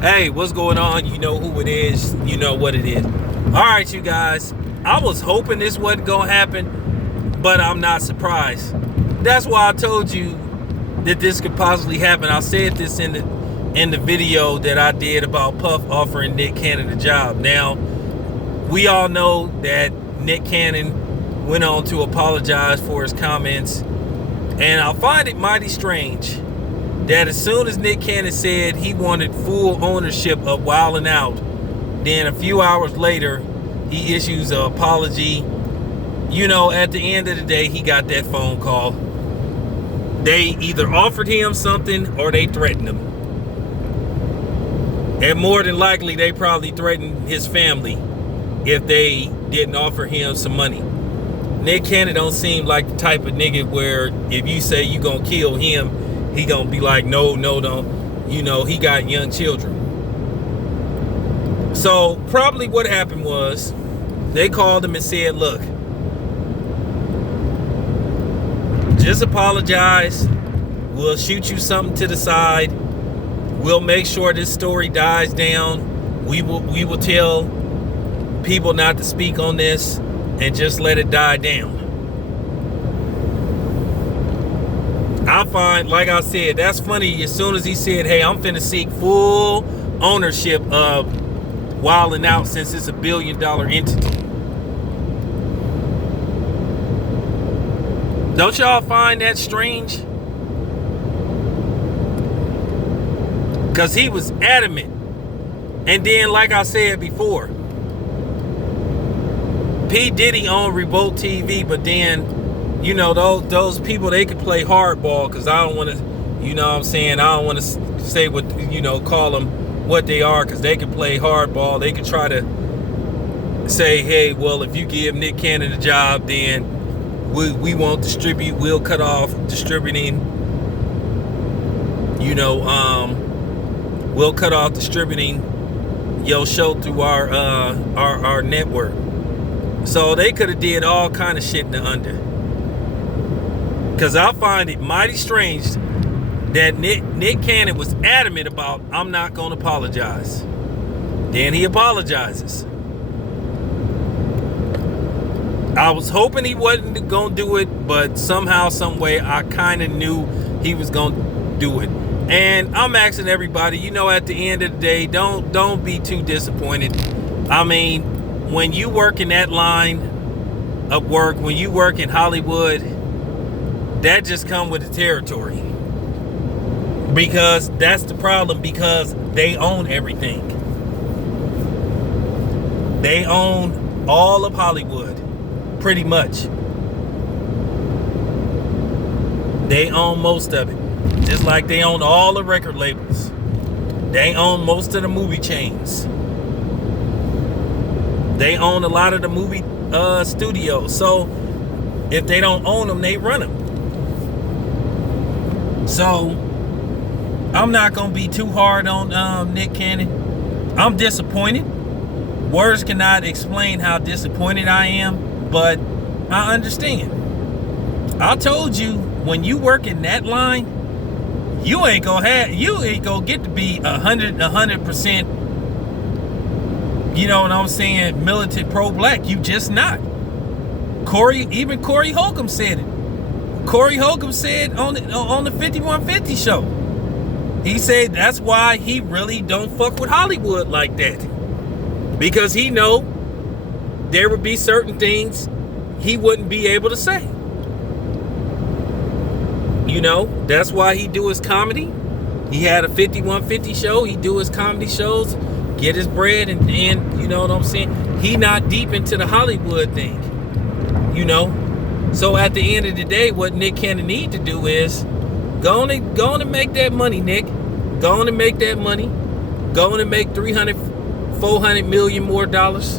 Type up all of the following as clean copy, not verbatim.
Hey, what's going on? You know who it is. You know what it is. All right, you guys. I was hoping this wasn't going to happen, but I'm not surprised. That's why I told you that this could possibly happen. I said this in the video that I did about Puff offering Nick Cannon a job. Now, we all know that Nick Cannon went on to apologize for his comments, and I find it mighty strange that as soon as Nick Cannon said he wanted full ownership of Wild 'N Out, then a few hours later, he issues an apology. You know, at the end of the day, he got that phone call. They either offered him something or they threatened him. And more than likely, they probably threatened his family if they didn't offer him some money. Nick Cannon don't seem like the type of nigga where if you say you gonna kill him, he gonna be like, no, don't. You know, he got young children. So probably what happened was they called him and said, look, just apologize. We'll shoot you something to the side. We'll make sure this story dies down. We will tell people not to speak on this and just let it die down. I find, like I said, that's funny. As soon as he said, hey, I'm finna seek full ownership of Wild 'N Out since it's $1 billion entity. Don't y'all find that strange? Because he was adamant. And then, like I said before, P. Diddy owned Revolt TV, but then, you know, those people, they could play hardball, because I don't want to, you know what I'm saying, I don't want to say what, you know, call them what they are, because they could play hardball. They could try to say, hey, well, if you give Nick Cannon a job, then we won't distribute, we'll cut off distributing, you know, we'll cut off distributing your show through our network. So they could have did all kind of shit in the under. Because I find it mighty strange that Nick Cannon was adamant about, I'm not going to apologize. Then he apologizes. I was hoping he wasn't going to do it, but somehow, some way, I kind of knew he was going to do it. And I'm asking everybody, you know, at the end of the day, don't be too disappointed. I mean, when you work in that line of work, when you work in Hollywood, that just come with the territory. Because that's the problem, because they own everything. They own all of Hollywood, pretty much. They own most of it. Just like they own all the record labels. They own most of the movie chains. They own a lot of the movie studios. So if they don't own them, they run them. So I'm not gonna be too hard on Nick Cannon. I'm disappointed. Words cannot explain how disappointed I am, but I understand. I told you, when you work in that line, you ain't gonna get to be 100%. You know what I'm saying? Militant pro-black. You just not. Even Corey Holcomb said it. Corey Holcomb said on the 5150 show. He said that's why he really don't fuck with Hollywood like that. Because he know there would be certain things he wouldn't be able to say. You know, that's why he do his comedy. He had a 5150 show. He do his comedy shows, get his bread, and you know what I'm saying? He not deep into the Hollywood thing. You know? So at the end of the day, what Nick Cannon need to do is go on and make that money, Nick. Go on and make that money. Go on and make $300, $400 million more dollars.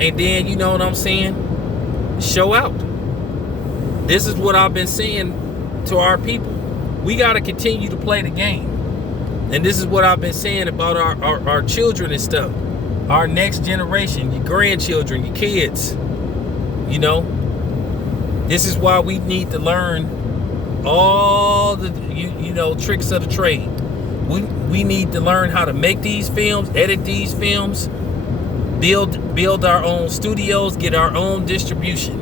And then, you know what I'm saying? Show out. This is what I've been saying to our people. We got to continue to play the game. And this is what I've been saying about our children and stuff. Our next generation, your grandchildren, your kids. You know? This is why we need to learn all the, you know, tricks of the trade. We need to learn how to make these films, edit these films, build our own studios, get our own distribution.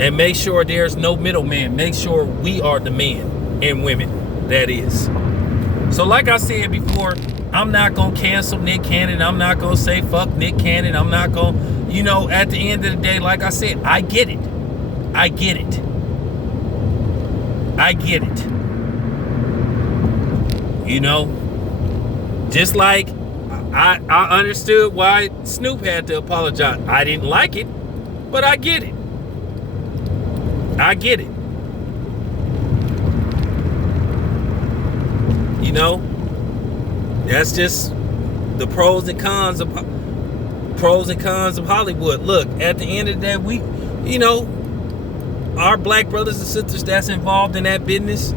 And make sure there's no middleman. Make sure we are the men and women, that is. So like I said before, I'm not going to cancel Nick Cannon. I'm not going to say fuck Nick Cannon. I'm not going to, you know, at the end of the day, like I said, I get it. I get it. I get it. You know, just like I understood why Snoop had to apologize. I didn't like it, but I get it. I get it. You know, that's just the pros and cons of Hollywood. Look, at the end of the day, we, you know, our black brothers and sisters that's involved in that business,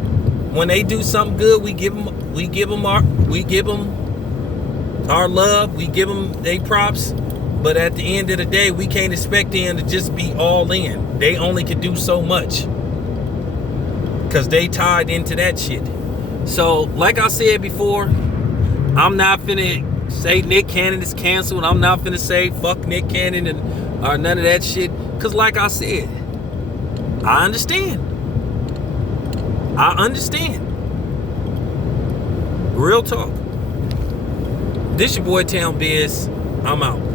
when they do something good, we give them our love, we give them their props. But at the end of the day, we can't expect them to just be all in. They only can do so much because they tied into that shit. So, like I said before, I'm not finna say Nick Cannon is canceled. I'm not finna say fuck Nick Cannon or none of that shit. Because like I said, I understand. I understand. Real talk. This your boy Town Biz. I'm out.